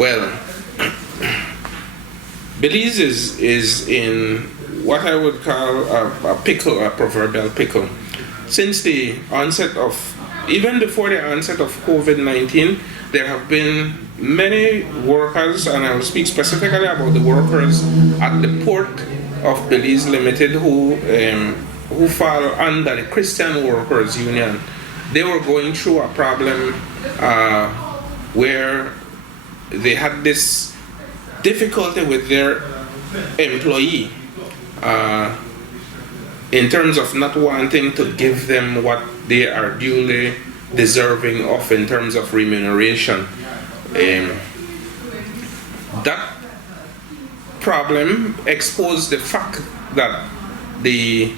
Well, Belize is in what I would call a pickle, a proverbial pickle. Since the onset of, even before the onset of COVID-19, there have been many workers, and I will speak specifically about the workers at the port of Belize Limited who fall under the Christian Workers Union. They were going through a problem where they had this difficulty with their employee in terms of not wanting to give them what they are duly deserving of in terms of remuneration. That problem exposed the fact that the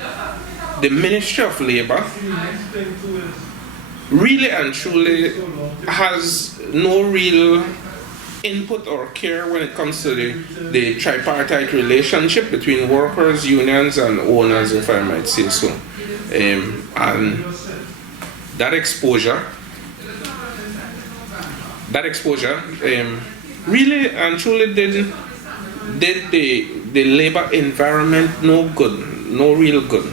Ministry of Labor really and truly has no real input or care when it comes to the tripartite relationship between workers, unions, and owners, if I might say so. And that exposure really and truly did the labor environment no good, no real good.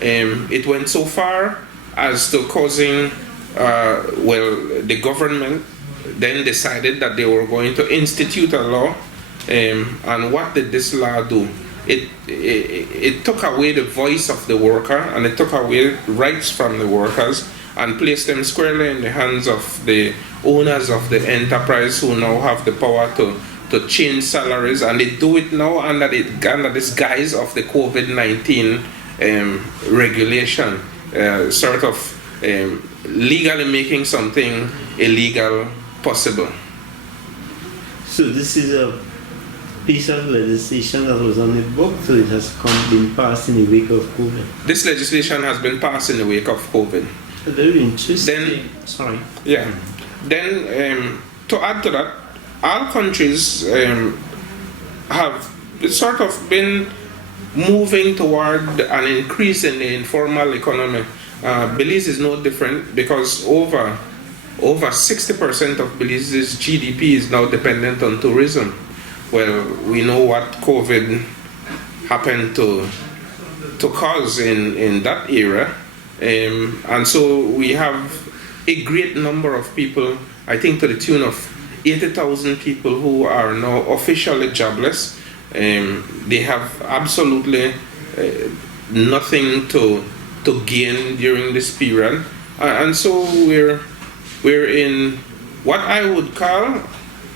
It went so far as to causing, the government then decided that they were going to institute a law. And what did this law do? It took away the voice of the worker, and it took away rights from the workers and placed them squarely in the hands of the owners of the enterprise, who now have the power to change salaries, and they do it now under this guise of the COVID-19 regulation, sort of legally making something illegal possible. So this is a piece of legislation that was on the book, so it has been passed in the wake of COVID. This legislation has been passed in the wake of COVID. Very interesting. Then, sorry. Yeah. Then to add to that, all countries have sort of been moving toward an increase in the informal economy. Belize is no different, because over 60% of Belize's GDP is now dependent on tourism. Well, we know what COVID happened to cause in that era, and so we have a great number of people, I think to the tune of 80,000 people, who are now officially jobless. They have absolutely nothing to gain during this period, and so we're in what I would call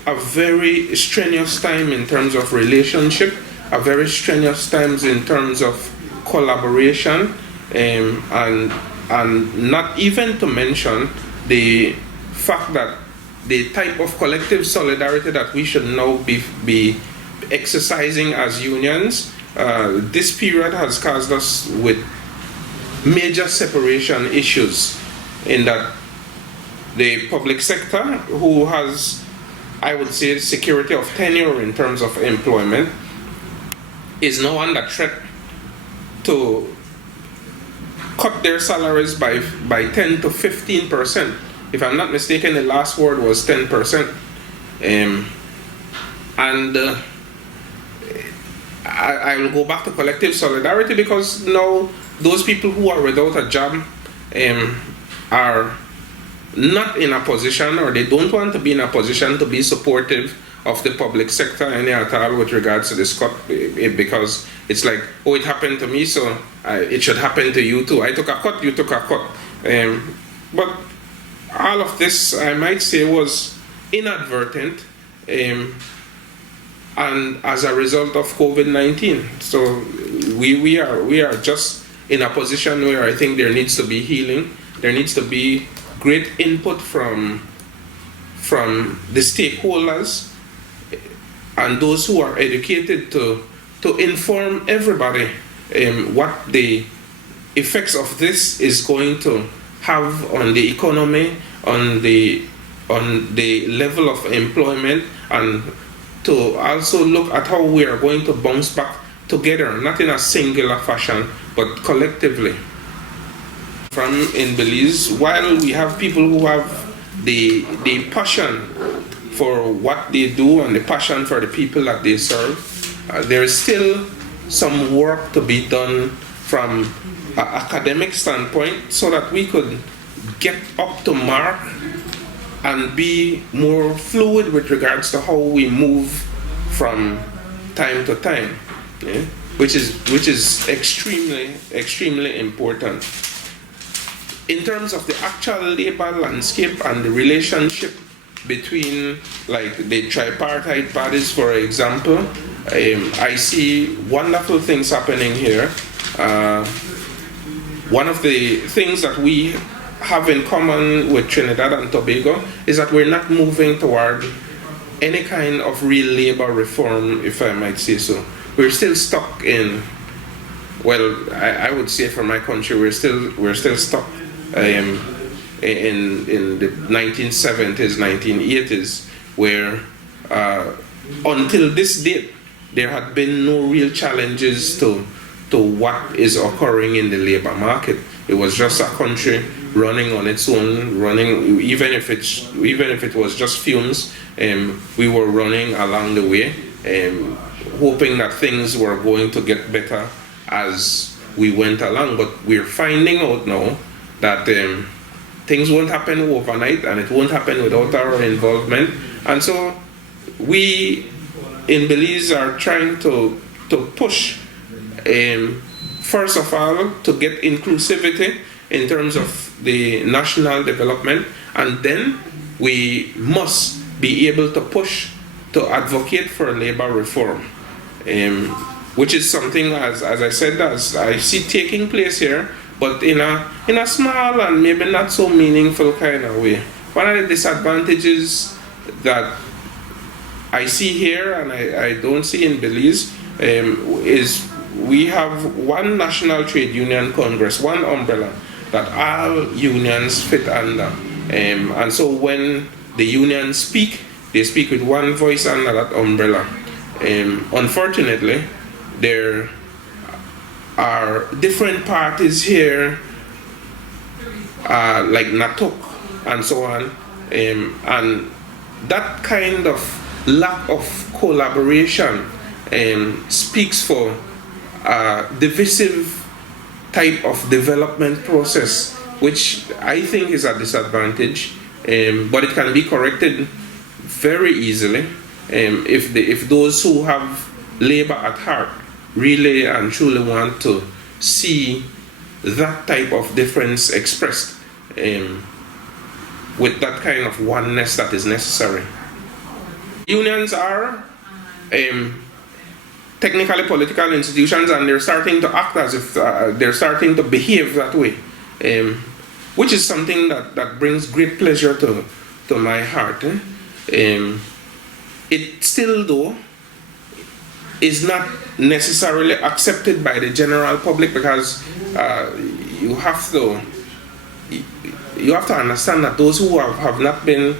a very strenuous time in terms of relationship, a very strenuous times in terms of collaboration, and not even to mention the fact that the type of collective solidarity that we should now be exercising as unions, this period has caused us with major separation issues, in that the public sector, who has, I would say, security of tenure in terms of employment, is now under threat to cut their salaries by 10 to 15%. If I'm not mistaken, the last word was 10%. I will go back to collective solidarity, because now those people who are without a job are not in a position, or they don't want to be in a position to be supportive of the public sector any at all with regards to this cut, because it's like, oh, it happened to me, so it should happen to you too. I took a cut, you took a cut. But all of this, I might say, was inadvertent, and as a result of COVID-19. So we are just in a position where I think there needs to be healing. There needs to be great input from the stakeholders and those who are educated to inform everybody what the effects of this is going to have on the economy, on the level of employment, and to also look at how we are going to bounce back together, not in a singular fashion, but collectively. In Belize, while we have people who have the passion for what they do and the passion for the people that they serve. There is still some work to be done from an academic standpoint so that we could get up to mark and be more fluid with regards to how we move from time to time, yeah? which is extremely important. In terms of the actual labor landscape and the relationship between, like, the tripartite bodies, for example, I see wonderful things happening here. One of the things that we have in common with Trinidad and Tobago is that we're not moving toward any kind of real labor reform, if I might say so. We're still stuck in, well, I would say for my country, we're still stuck in the 1970s, 1980s, where until this date, there had been no real challenges to what is occurring in the labor market. It was just a country running on its own, even if it was just fumes, we were running along the way, hoping that things were going to get better as we went along. But we're finding out now that things won't happen overnight, and it won't happen without our involvement. And so we in Belize are trying to push, first of all, to get inclusivity in terms of the national development, and then we must be able to push to advocate for labor reform, which is something, as I said, as I see taking place here, but in a small and maybe not so meaningful kind of way. One of the disadvantages that I see here and I don't see in Belize is we have one national trade union congress, one umbrella that all unions fit under. And so when the unions speak, they speak with one voice under that umbrella. Unfortunately, there are different parties here, like NATOC and so on, and that kind of lack of collaboration speaks for a divisive type of development process, which I think is a disadvantage, but it can be corrected very easily if those who have labor at heart really and truly want to see that type of difference expressed with that kind of oneness that is necessary. Unions are technically political institutions, and they're starting to act as if they're starting to behave that way, which is something that brings great pleasure to my heart. It still, though, is not necessarily accepted by the general public, because you have to understand that those who have not been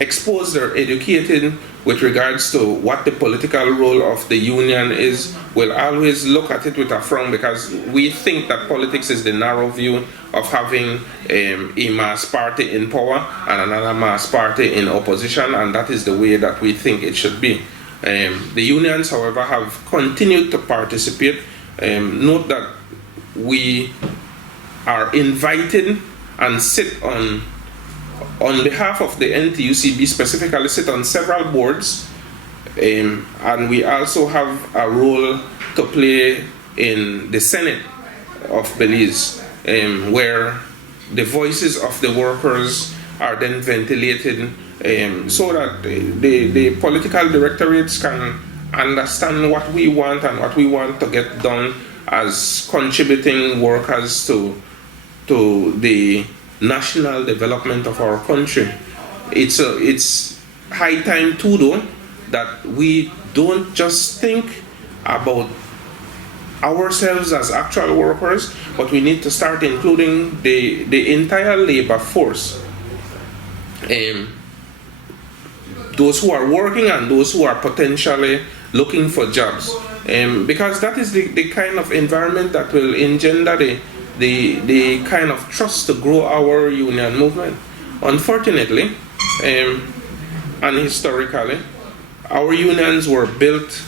exposed or educated with regards to what the political role of the union is will always look at it with a frown, because we think that politics is the narrow view of having a mass party in power and another mass party in opposition, and that is the way that we think it should be. The unions, however, have continued to participate. Note that we are invited and sit on behalf of the NTUCB specifically, sit on several boards, and we also have a role to play in the Senate of Belize, where the voices of the workers are then ventilated, so that the political directorates can understand what we want and what we want to get done as contributing workers to the national development of our country. It's high time too, though, that we don't just think about ourselves as actual workers, but we need to start including the entire labor force, those who are working and those who are potentially looking for jobs, because that is the kind of environment that will engender the kind of trust to grow our union movement. Unfortunately, and historically, our unions were built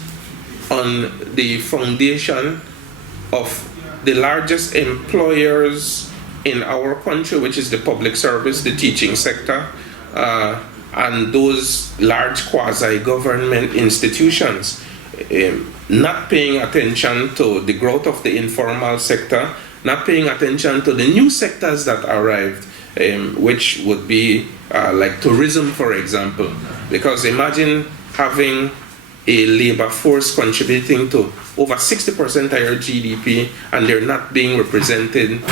on the foundation of the largest employers in our country, which is the public service, the teaching sector, and those large quasi-government institutions, not paying attention to the growth of the informal sector, not paying attention to the new sectors that arrived, which would be like tourism, for example. Because imagine having a labor force contributing to over 60% of your GDP, and they're not being represented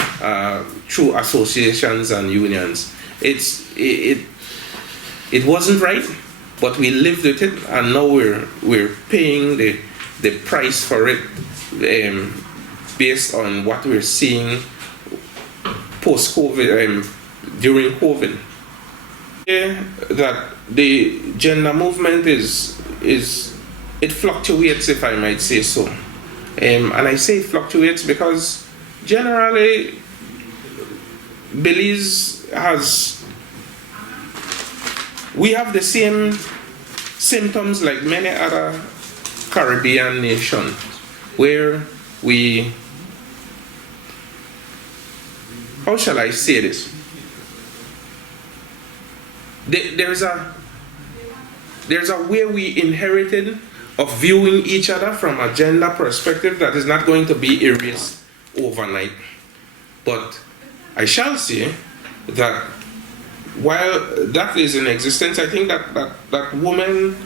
through associations and unions. It wasn't right, but we lived with it, and now we're paying the price for it based on what we're seeing post-COVID, during COVID. That the gender movement it fluctuates, if I might say so. And I say it fluctuates because generally Belize we have the same symptoms like many other Caribbean nations, where we, how shall I say this? There's a way we inherited of viewing each other from a gender perspective that is not going to be erased overnight. But I shall say that while that is in existence, I think that women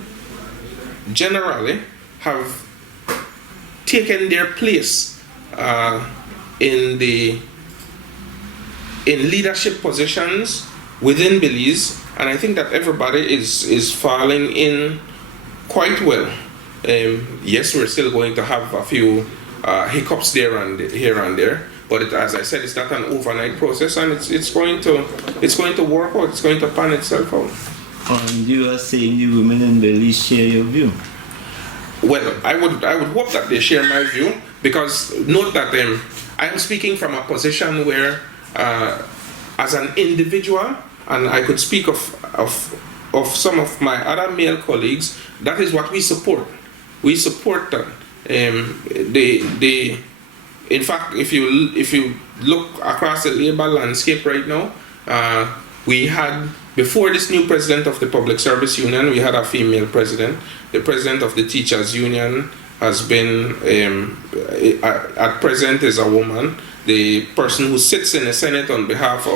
generally have taken their place in leadership positions within Belize, and I think that everybody is falling in quite well. Yes, we're still going to have a few hiccups here and there, but as I said, it's not an overnight process, and it's going to work out. It's going to pan itself out. And you are saying the women in Belize share your view? Well, I would hope that they share my view, because note that I am speaking from a position where, as an individual, and I could speak of some of my other male colleagues, that is what we support. We support that. In fact, if you look across the labor landscape right now, we had, before this new president of the Public Service Union, we had a female president. The president of the Teachers Union has been, at present, is a woman. The person who sits in the Senate on behalf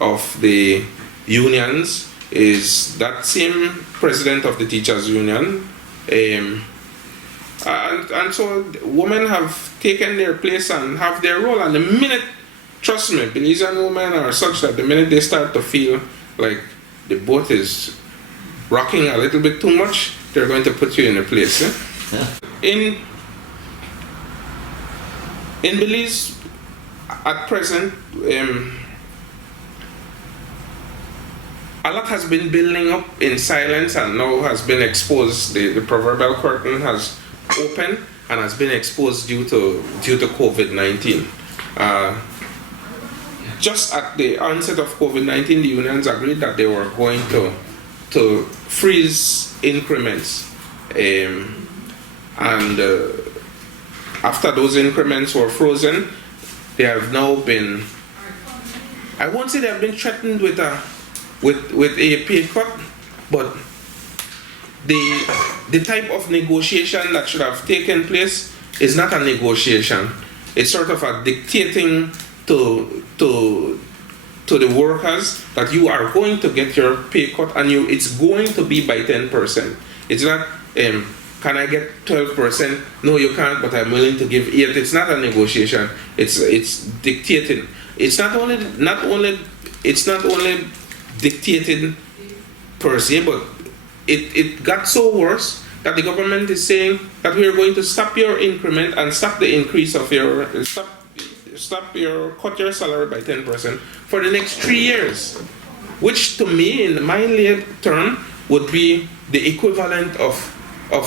of the unions is that same president of the Teachers Union. And so women have taken their place and have their role, and the minute, trust me, Belizean women are such that the minute they start to feel like the boat is rocking a little bit too much, they're going to put you in a place. Yeah. In Belize, at present, a lot has been building up in silence and now has been exposed. The proverbial curtain has opened and has been exposed due to COVID-19. Just at the onset of COVID-19, the unions agreed that they were going to freeze increments, and after those increments were frozen, they have now been, I won't say they have been threatened with a pay cut, but the type of negotiation that should have taken place is not a negotiation. It's sort of a dictating to the workers that you are going to get your pay cut, and it's going to be by 10%. It's not can I get 12%? No, you can't, but I'm willing to give 8%. It's not a negotiation. It's dictating. It's not only dictated per se, but it got so worse that the government is saying that we are going to stop your increment and stop the increase of your cut your salary by 10% for the next 3 years, which to me in my lay term would be the equivalent of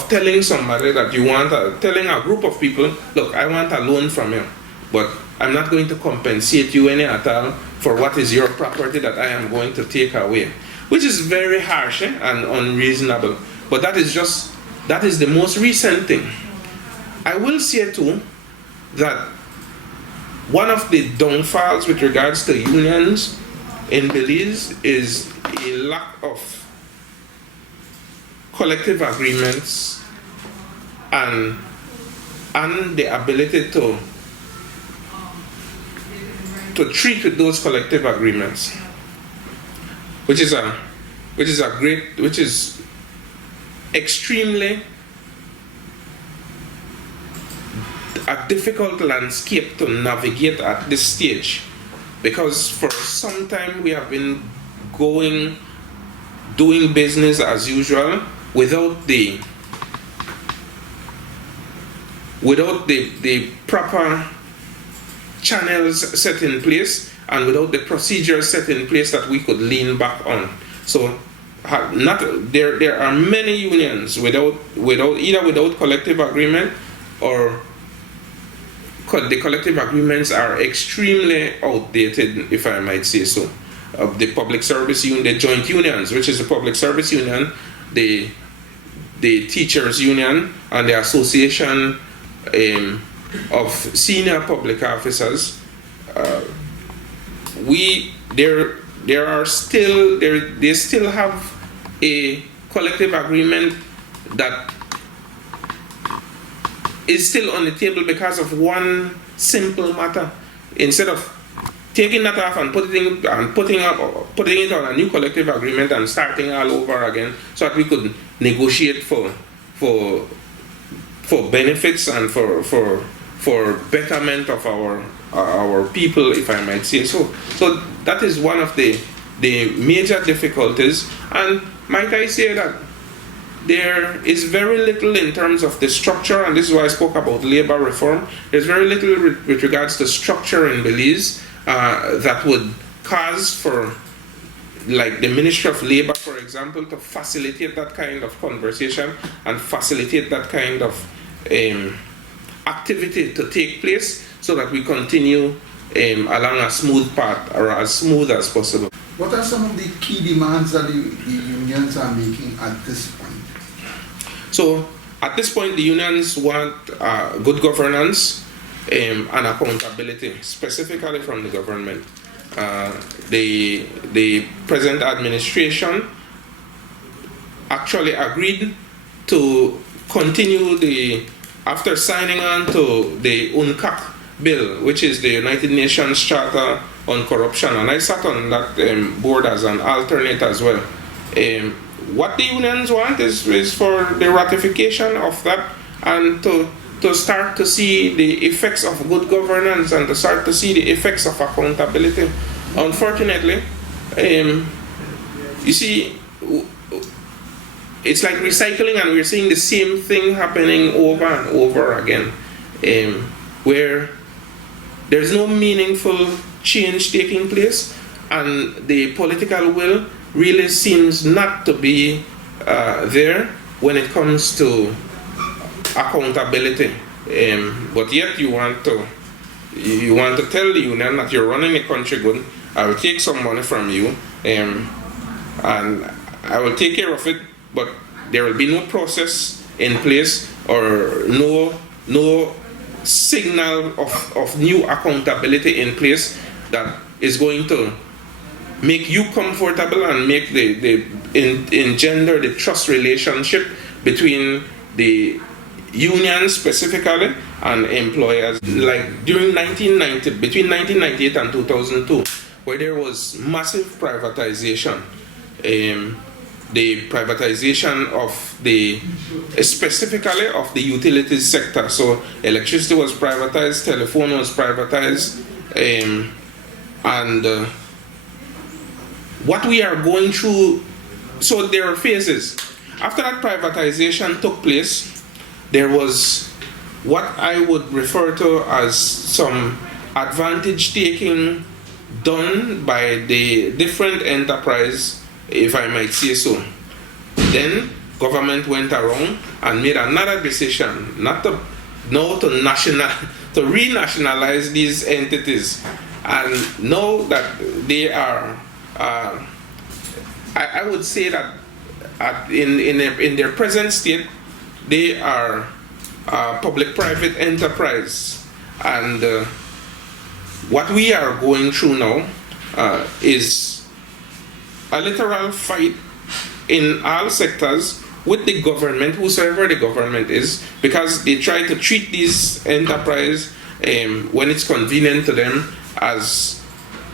telling somebody that you want telling a group of people, look, I want a loan from you, but I'm not going to compensate you any at all for what is your property that I am going to take away. which is very harsh and unreasonable. But that is the most recent thing. I will say too that one of the downfalls with regards to unions in Belize is a lack of collective agreements and the ability to treat with those collective agreements, which is extremely a difficult landscape to navigate at this stage, because for some time we have been doing business as usual without the proper channels set in place and without the procedures set in place that we could lean back on. So there are many unions without collective agreement, or the collective agreements are extremely outdated, if I might say so. The public service union, the joint unions, which is the public service union, the teachers union, and the association of senior public officers, they still have a collective agreement that is still on the table because of one simple matter. Instead of taking that off and putting it on a new collective agreement and starting all over again, so that we could negotiate for benefits and for betterment of our people, if I might say so. So that is one of the major difficulties, and might I say that there is very little in terms of the structure, and this is why I spoke about labor reform. There's very little with regards to structure in Belize that would cause for, like, the Ministry of Labor, for example, to facilitate that kind of conversation and facilitate that kind of activity to take place, so that we continue along a smooth path, or as smooth as possible. What are some of the key demands that the unions are making at this point? So at this point, the unions want good governance and accountability, specifically from the government. The present administration actually agreed to continue after signing on to the UNCAC bill, which is the United Nations Charter on Corruption, and I sat on that board as an alternate as well. What the unions want is for the ratification of that, and to start to see the effects of good governance and to start to see the effects of accountability. Unfortunately, you see, it's like recycling, and we're seeing the same thing happening over and over again, where there's no meaningful change taking place, and the political will really seems not to be there when it comes to accountability. But yet you want to tell the union that you're running the country good. I will take some money from you, and I will take care of it, but there will be no process in place, or no signal of new accountability in place that is going to make you comfortable and make engender the trust relationship between the unions specifically and employers. Like between 1998 and 2002, where there was massive privatization, the privatization of specifically of the utilities sector. So electricity was privatized, telephone was privatized, and what we are going through, so there are phases. After that privatization took place, there was what I would refer to as some advantage taking done by the different enterprise, if I might say so. Then government went around and made another decision to renationalize these entities, and now that they are I would say that in their present state, they are public-private enterprise, and what we are going through now is a literal fight in all sectors with the government, whosoever the government is, because they try to treat these enterprise when it's convenient to them as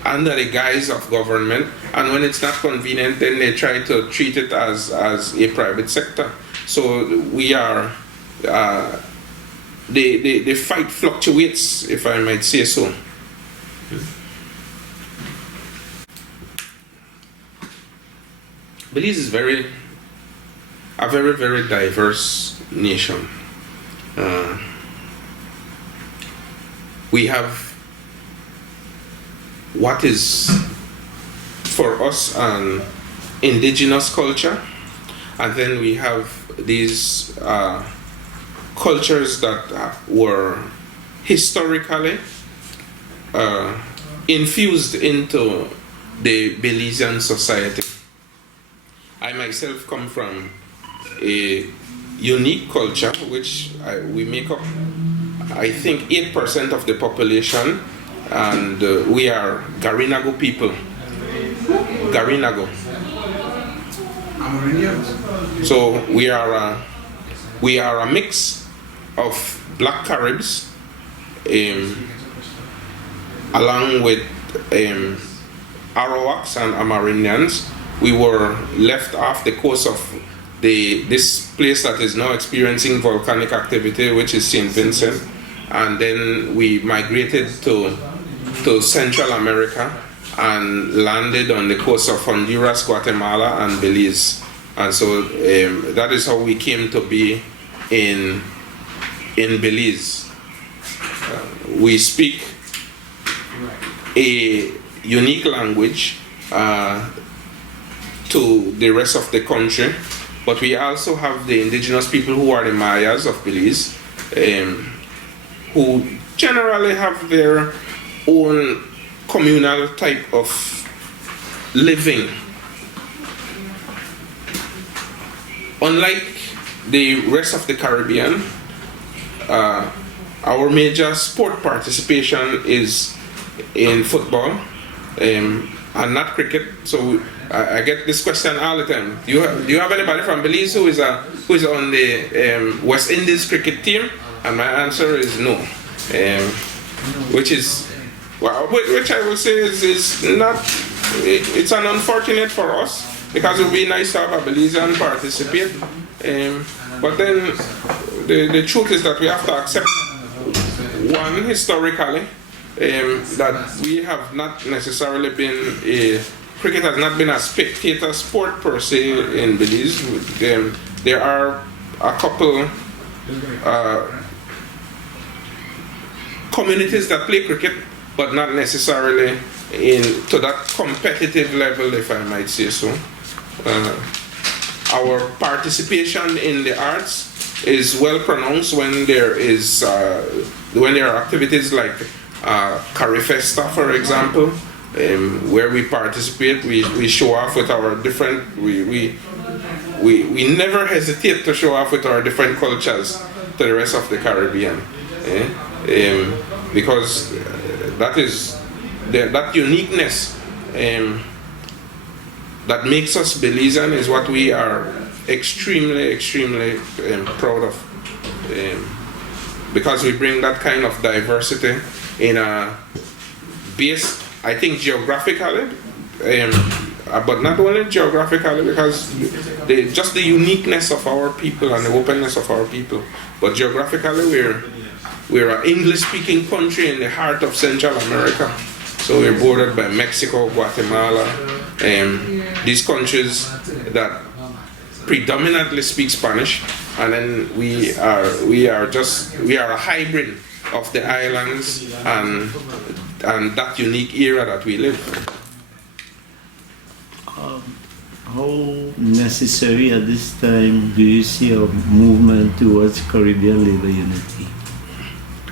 under the guise of government, and when it's not convenient, then they try to treat it as a private sector. So we are, the fight fluctuates, if I might say so. Belize is a very, very diverse nation. We have what is for us an indigenous culture, and then we have these cultures that were historically infused into the Belizean society. I myself come from a unique culture, which we make up, I think, 8% of the population, and we are Garinago people. Garinago. So we are a mix of Black Caribs, along with Arawaks and Amerindians. We were left off the coast of this place that is now experiencing volcanic activity, which is St. Vincent, and then we migrated to Central America and landed on the coast of Honduras, Guatemala, and Belize. And so that is how we came to be in Belize. We speak a unique language to the rest of the country, but we also have the indigenous people who are the Mayas of Belize, who generally have their own communal type of living. Unlike the rest of the Caribbean, our major sport participation is in football and not cricket. So I get this question all the time. Do you have anybody from Belize who is on the West Indies cricket team? And my answer is no. Which I will say is not. It's an unfortunate for us, because it would be nice to have a Belizean participate. But then the truth is that we have to accept, one, historically, that we have not necessarily been cricket has not been a spectator sport per se in Belize. There are a couple communities that play cricket, but not necessarily to that competitive level, if I might say so. Our participation in the arts is well pronounced when there are activities like Curry Festa, for example, where we participate. We show off with our different. We never hesitate to show off with our different cultures to the rest of the Caribbean, because that is that uniqueness that makes us Belizean is what we are extremely proud of, because we bring that kind of diversity in a base, I think, geographically, but not only geographically, because just the uniqueness of our people and the openness of our people, but geographically we're an English-speaking country in the heart of Central America. So we're bordered by Mexico, Guatemala, these countries that predominantly speak Spanish, and then we are a hybrid of the islands and that unique era that we live. How necessary at this time do you see a movement towards Caribbean labor unity?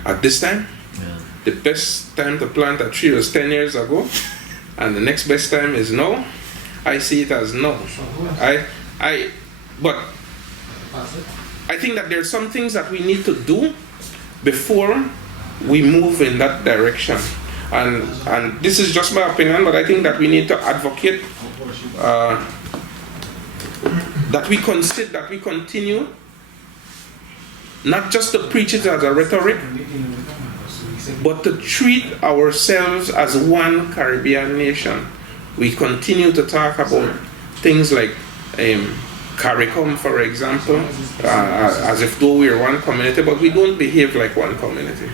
At this time? Yeah. The best time to plant a tree was 10 years ago, and the next best time is now. I see it as no. But I think that there are some things that we need to do before we move in that direction. And this is just my opinion, but I think that we need to advocate that we continue not just to preach it as a rhetoric, but to treat ourselves as one Caribbean nation. We continue to talk about things like CARICOM, for example, as if though we're one community, but we don't behave like one community.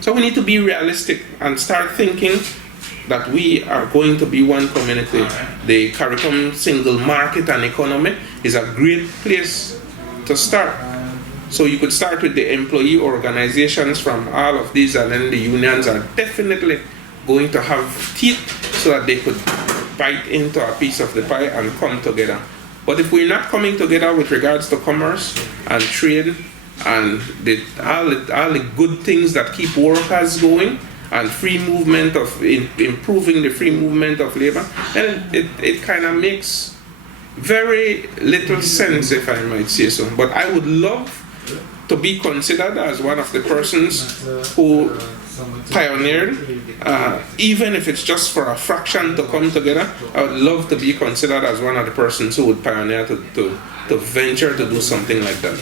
So we need to be realistic and start thinking that we are going to be one community. The CARICOM single market and economy is a great place to start. So you could start with the employee organizations from all of these, and then the unions are definitely going to have teeth so that they could bite into a piece of the pie and come together. But if we're not coming together with regards to commerce and trade and all the good things that keep workers going, and free movement of improving the free movement of labor, then it kind of makes very little sense, if I might say so. But I would love to be considered as one of the persons who pioneered, even if it's just for a fraction to come together. I would love to be considered as one of the persons who would pioneer to venture to do something like that.